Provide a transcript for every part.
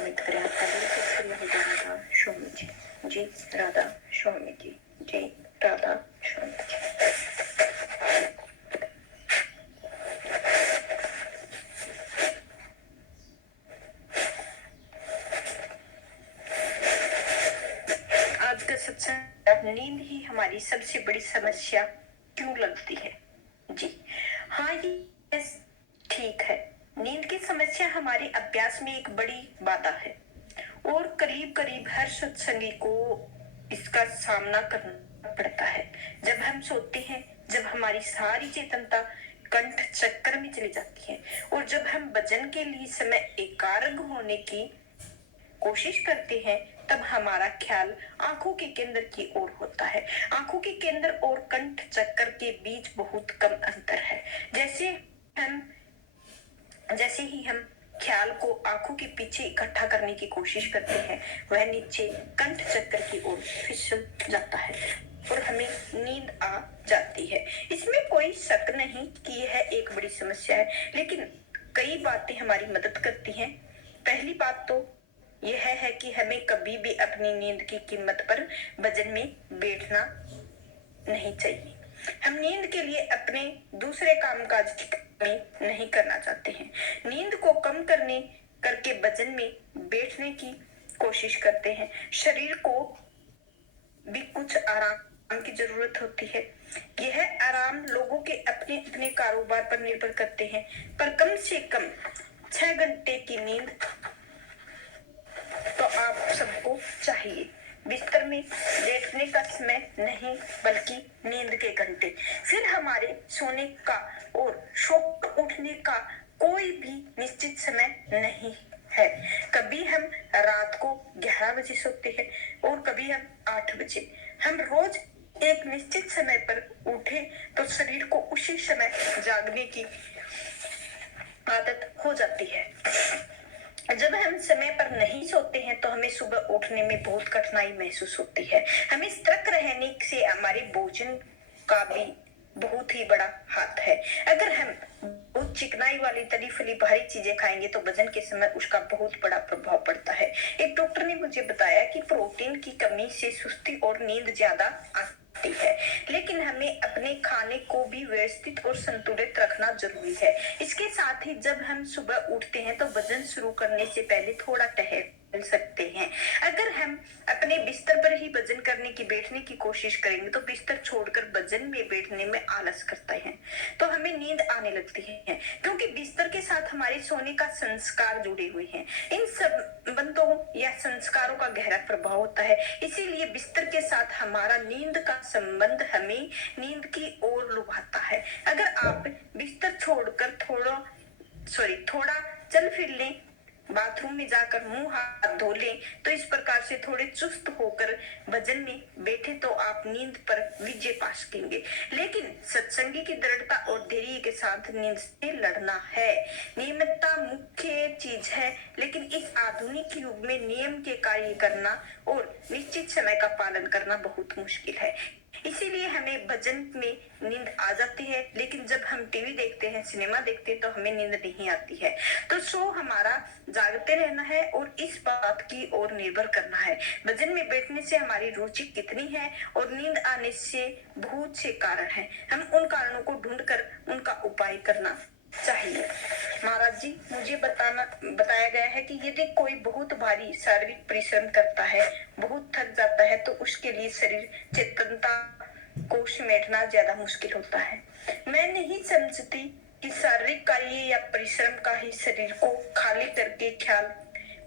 शोमित करें। आपका दिल से शुरू होगा राधा स्वामी जी। जी राधा स्वामी जी। जी राधा स्वामी जी। आज का सत्संग, नींद ही हमारी सबसे बड़ी समस्या क्यों लगती है? जी हाँ, ये ठीक है। नींद की समस्या हमारे अभ्यास में एक बड़ी बाधा है और करीब करीब हर सत्संगी को इसका सामना करना पड़ता है। जब हम सोते हैं, जब हमारी सारी चेतनता कंठ चक्कर में चली जाती है और जब हम भजन के लिए समय एकाग्र होने की कोशिश करते हैं, तब हमारा ख्याल आंखों के केंद्र की ओर होता है। आंखों के केंद्र और कंठ चक्कर के बीच बहुत कम अंतर है। जैसे ही हम ख्याल को आंखों के पीछे इकट्ठा करने की कोशिश करते हैं, वह नीचे कंठ चक्कर की ओर फिसल जाता है और हमें नींद आ जाती है। इसमें कोई शक नहीं कि यह एक बड़ी समस्या है, लेकिन कई बातें हमारी मदद करती हैं। पहली बात तो यह है कि हमें कभी भी अपनी नींद की कीमत पर भजन में बैठना नहीं चाहिए। हम नींद के लिए अपने दूसरे कामकाज की कमी नहीं करना चाहते हैं। नींद को कम करके भजन में बैठने की कोशिश करते हैं। शरीर को भी कुछ आराम की जरूरत होती है। यह आराम लोगों के अपने अपने कारोबार पर निर्भर करते हैं, पर कम से कम 6 घंटे की नींद तो आप सबको चाहिए। बिस्तर में लेटने का समय नहीं, बल्कि नींद के घंटे। फिर हमारे सोने का और सो उठने का कोई भी निश्चित समय नहीं है। कभी हम रात को 11 बजे सोते हैं और कभी हम 8 बजे। हम रोज एक निश्चित समय पर उठे तो शरीर को उसी समय जागने की आदत हो जाती है। जब हम समय पर नहीं सोते हैं तो हमें सुबह उठने में बहुत कठिनाई महसूस होती है। हमें सतर्क रहने से हमारे भोजन का भी बहुत ही बड़ा हाथ है। अगर हम बहुत चिकनाई वाली तली फली भारी चीजें खाएंगे तो भजन के समय उसका बहुत बड़ा प्रभाव पड़ता है। एक डॉक्टर ने मुझे बताया कि प्रोटीन की कमी से सुस्ती और नींद ज्यादा आती है, लेकिन हमें अपने खाने को भी व्यवस्थित और संतुलित रखना जरूरी है। इसके साथ ही जब हम सुबह उठते हैं तो भजन शुरू करने से पहले थोड़ा टहल सकते हैं। अगर हम अपने बिस्तर पर ही भजन करने की बैठने की कोशिश करेंगे तो बिस्तर छोड़कर भजन में बैठने में आलस करते हैं तो हमें नींद आने लगती है, क्योंकि बिस्तर के साथ हमारे सोने का संस्कार जुड़े हुए हैं। इन संबंधों या संस्कारों का गहरा प्रभाव होता है, इसीलिए बिस्तर के साथ हमारा नींद का संबंध हमें नींद की ओर लुभाता है। अगर आप बिस्तर छोड़कर थोड़ा चल फिर लें, बाथरूम में जाकर मुंह हाथ धो लें, तो इस प्रकार से थोड़े चुस्त होकर भजन में बैठे तो आप नींद पर विजय पा सकेंगे। लेकिन सत्संगी की दृढ़ता और धैर्य के साथ नींद से लड़ना है। नियमितता मुख्य चीज है, लेकिन इस आधुनिक युग में नियम के कार्य करना और निश्चित समय का पालन करना बहुत मुश्किल है। इसीलिए हमें भजन में नींद आ जाती है, लेकिन जब हम टीवी देखते हैं, सिनेमा देखते हैं तो हमें नींद नहीं आती है। तो शो हमारा जागते रहना है और इस बात की ओर निर्भर करना है। भजन में बैठने से हमारी रुचि कितनी है और नींद आने से बहुत से कारण हैं। हम उन कारणों को ढूंढकर उनका उपाय करना चाहिए। महाराज जी, मुझे बताया गया है कि यदि कोई बहुत भारी शारीरिक परिश्रम करता है, बहुत थक जाता है, तो उसके लिए शरीर चेतनता को समेटना ज्यादा मुश्किल होता है। मैं नहीं समझती कि शारीरिक कार्य या परिश्रम का ही शरीर को खाली करके ख्याल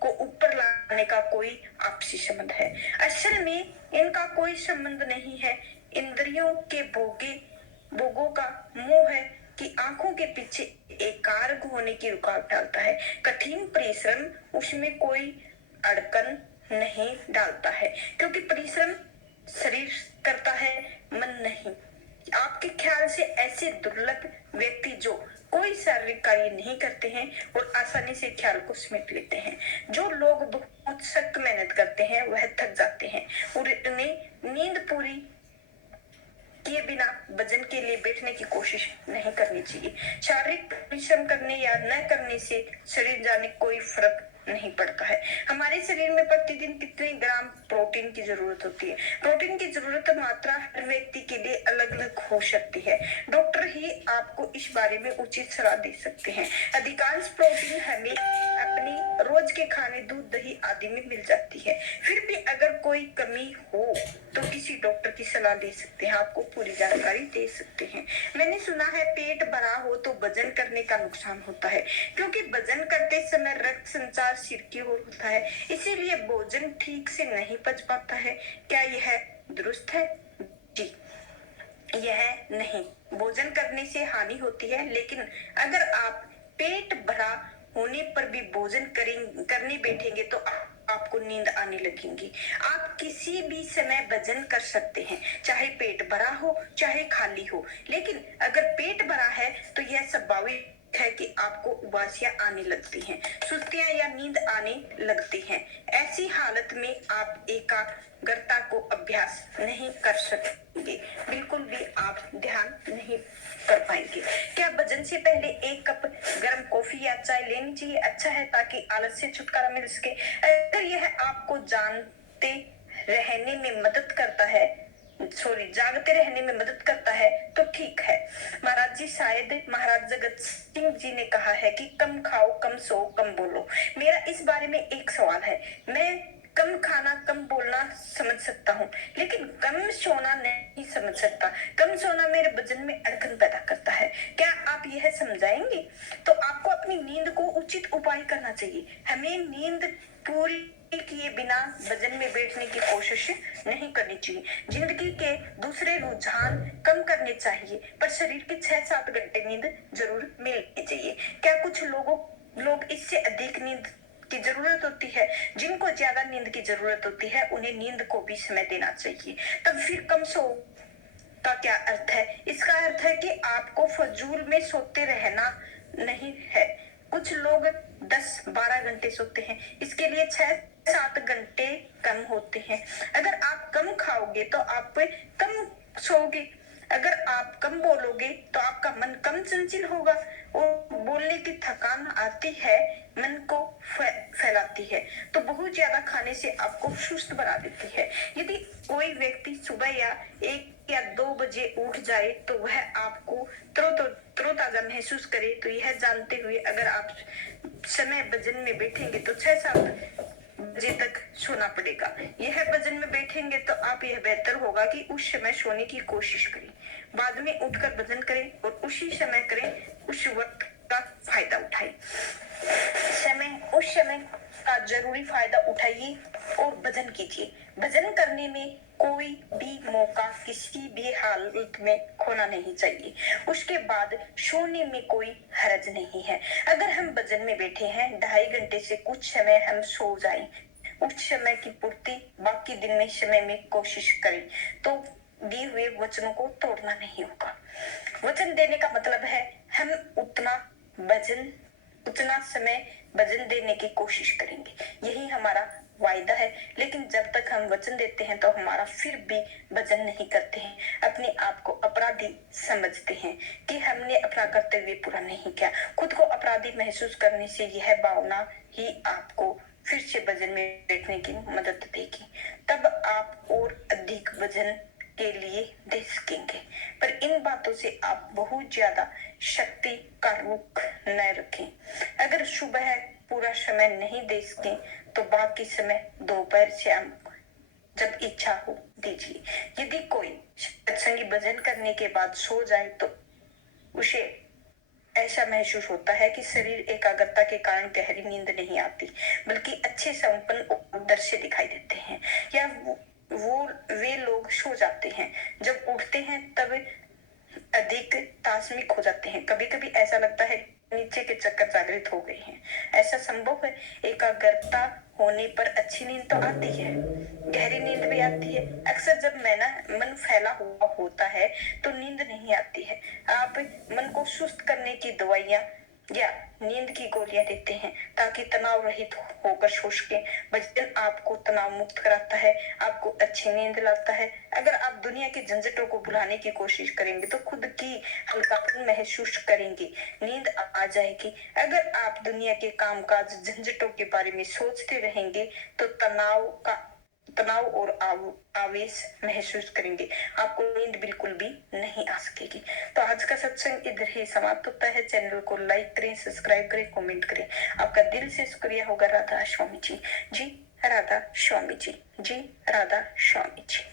को ऊपर लाने का कोई आपसी संबंध है। असल में इनका कोई संबंध नहीं है। इंद्रियों के भोगों का मोह है कि आंखों के पीछे एकाग्र होने की रुकावट डालता है। कठिन परिश्रम उसमें कोई अड़कन नहीं डालता है, क्योंकि परिश्रम शरीर करता है, मन नहीं। आपके ख्याल से ऐसे दुर्लभ व्यक्ति जो कोई शारीरिक कार्य नहीं करते हैं और आसानी से ख्याल को समेट लेते हैं। जो लोग बहुत सख्त मेहनत करते हैं वह थक जाते हैं और उन्हें नींद पूरी किए बिना भजन के लिए बैठने की कोशिश नहीं करनी चाहिए। शारीरिक परिश्रम करने या न करने से शरीर जाने कोई फर्क नहीं पड़ता है। हमारे शरीर में प्रतिदिन कितने ग्राम प्रोटीन की जरूरत होती है? प्रोटीन की जरूरत मात्रा हर व्यक्ति के लिए अलग अलग हो सकती है। डॉक्टर ही आपको इस बारे में उचित सलाह दे सकते हैं। अधिकांश प्रोटीन हमें अपनी रोज के खाने, दूध, दही आदि में मिल जाती है। फिर भी अगर कोई कमी हो तो किसी डॉक्टर की सलाह ले सकते हैं, आपको पूरी जानकारी दे सकते हैं। मैंने सुना है पेट भरा हो तो वजन करने का नुकसान होता है, क्योंकि वजन करते समय रक्त संचार सिर की ओर होता है, इसीलिए भोजन ठीक से नहीं पच पाता है। क्या यह दुरुस्त है? जी, यह नहीं। भोजन करने से हानि होती है, लेकिन अगर आप पेट भरा होने पर भी भोजन करने बैठेंगे तो आपको नींद आने लगेगी। आप किसी भी समय भोजन कर सकते हैं, चाहे पेट भरा हो चाहे खाली हो, लेकिन अगर पेट भरा है तो यह स्वाभाविक है कि आपको उबासियां आने लगती हैं, सुस्तियां या नींद आने लगती हैं। ऐसी हालत में आप एकाग्रता को अभ्यास नहीं कर सकेंगे, बिल्कुल भी आप ध्यान नहीं कर पाएंगे। क्या भोजन से पहले 1 कप गर्म कॉफी या चाय लेनी चाहिए? अच्छा है, ताकि आलस से छुटकारा मिल सके। अगर यह आपको जागते रहने में मदद करता है तो ठीक है। महाराज जगत सिंह जी ने कहा है कि कम खाओ, कम सो, कम बोलो। मेरा इस बारे में एक सवाल है। मैं कम खाना, कम बोलना समझ सकता हूँ, लेकिन कम सोना नहीं समझ सकता। कम सोना मेरे वजन में अड़चन पैदा करता है। क्या आप यह समझाएंगे? तो आपको अपनी नींद को उचित उपाय करना चाहिए। हमें नींद पूरी किए बिना वजन में बैठने की कोशिश नहीं करनी चाहिए। जिंदगी के दूसरे रुझान कम करने चाहिए, पर शरीर की 6-7 घंटे नींद जरूर मिलनी चाहिए। क्या कुछ लोग इससे अधिक नींद की जरूरत होती है? जिनको ज्यादा नींद की जरूरत होती है उन्हें नींद को भी समय देना चाहिए। तब फिर कम सो का क्या अर्थ है? इसका अर्थ है कि आपको फजूल में सोते रहना नहीं है। कुछ लोग 10-12 घंटे सोते हैं, इसके लिए 6-7 घंटे कम होते हैं। अगर आप कम खाओगे तो आप कम सोओगे। अगर आप कम बोलोगे तो आपका मन कम चंचल होगा और बोलने की थकान आती है, मन को फैलाती है, तो बहुत ज्यादा खाने से आपको सुस्त बना देती है। यदि कोई व्यक्ति सुबह या 1 या 2 बजे उठ जाए तो वह आपको तरोताजा महसूस करे, तो यह जानते हुए अगर आप समय वजन में बैठेंगे तो 6-7 बजे तक सोना पड़ेगा। यह वजन में बैठेंगे तो आप यह बेहतर होगा कि उस समय सोने की कोशिश करें, बाद में उठकर वजन करें और उसी समय करें। उस वक्त का फायदा उठाएं। उस समय का जरूरी फायदा उठाइए और वजन कीजिए। वजन करने में कोई भी मौका किसी भी हालत में खोना नहीं चाहिए। उसके बाद सोने में कोई हर्ज नहीं है। अगर हम वजन में बैठे हैं 2.5 घंटे से कुछ समय हम सो जाएं, उस समय की पूर्ति बाकी दिन में समय में कोशिश करें, तो दिए हुए वचनों को तोड़ना नहीं होगा। वचन देने का मतलब है हम उतना समय वजन देने की कोशिश करेंगे, यही हमारा वायदा है। लेकिन जब तक हम वचन देते हैं तो हमारा फिर भी वजन नहीं करते हैं, अपने आप को अपराधी समझते हैं कि हमने अपना कर्तव्य पूरा नहीं किया। खुद को अपराधी महसूस करने से यह भावना ही आपको फिर से वजन में बैठने की मदद देगी। तब आप और अधिक वजन के लिए दे सकेंगे। पर इन बातों से आप बहुत ज्यादा शक्ति का रुख न रखें। अगर सुबह पूरा समय नहीं दे सके तो बाकी समय दोपहर शाम जब इच्छा हो दीजिए। यदि कोई सत्संगी भजन करने के बाद सो जाए तो उसे ऐसा महसूस होता है कि शरीर एकाग्रता के कारण गहरी नींद नहीं आती, बल्कि अच्छे संपन्न दृश्य दिखाई देते हैं। या वे लोग सो जाते हैं, जब उठते हैं तब अधिक तास्मिक हो जाते हैं। कभी कभी ऐसा लगता है नीचे के चक्कर जागृत हो गए हैं। ऐसा संभव है। एकाग्रता होने पर अच्छी नींद तो आती है, गहरी नींद भी आती है। अक्सर जब मन फैला हुआ होता है तो नींद नहीं आती है। आप मन को सुस्त करने की दवाइयां या नींद की गोलियां देते हैं ताकि तनाव रहित होकर सो सके। भजन आपको तनाव मुक्त कराता है, आपको अच्छी नींद लाता है। अगर आप दुनिया के झंझटों को भुलाने की कोशिश करेंगे तो खुद की हल्कापन महसूस करेंगे, नींद आ जाएगी। अगर आप दुनिया के कामकाज झंझटों के बारे में सोचते रहेंगे तो तनाव और आवेश महसूस करेंगे, आपको नींद बिल्कुल भी नहीं आ सकेगी। तो आज का सत्संग इधर ही समाप्त होता है। चैनल को लाइक करें, सब्सक्राइब करें, कमेंट करें। आपका दिल से शुक्रिया होगा। राधा स्वामी जी। जी राधा स्वामी जी। जी राधा स्वामी जी।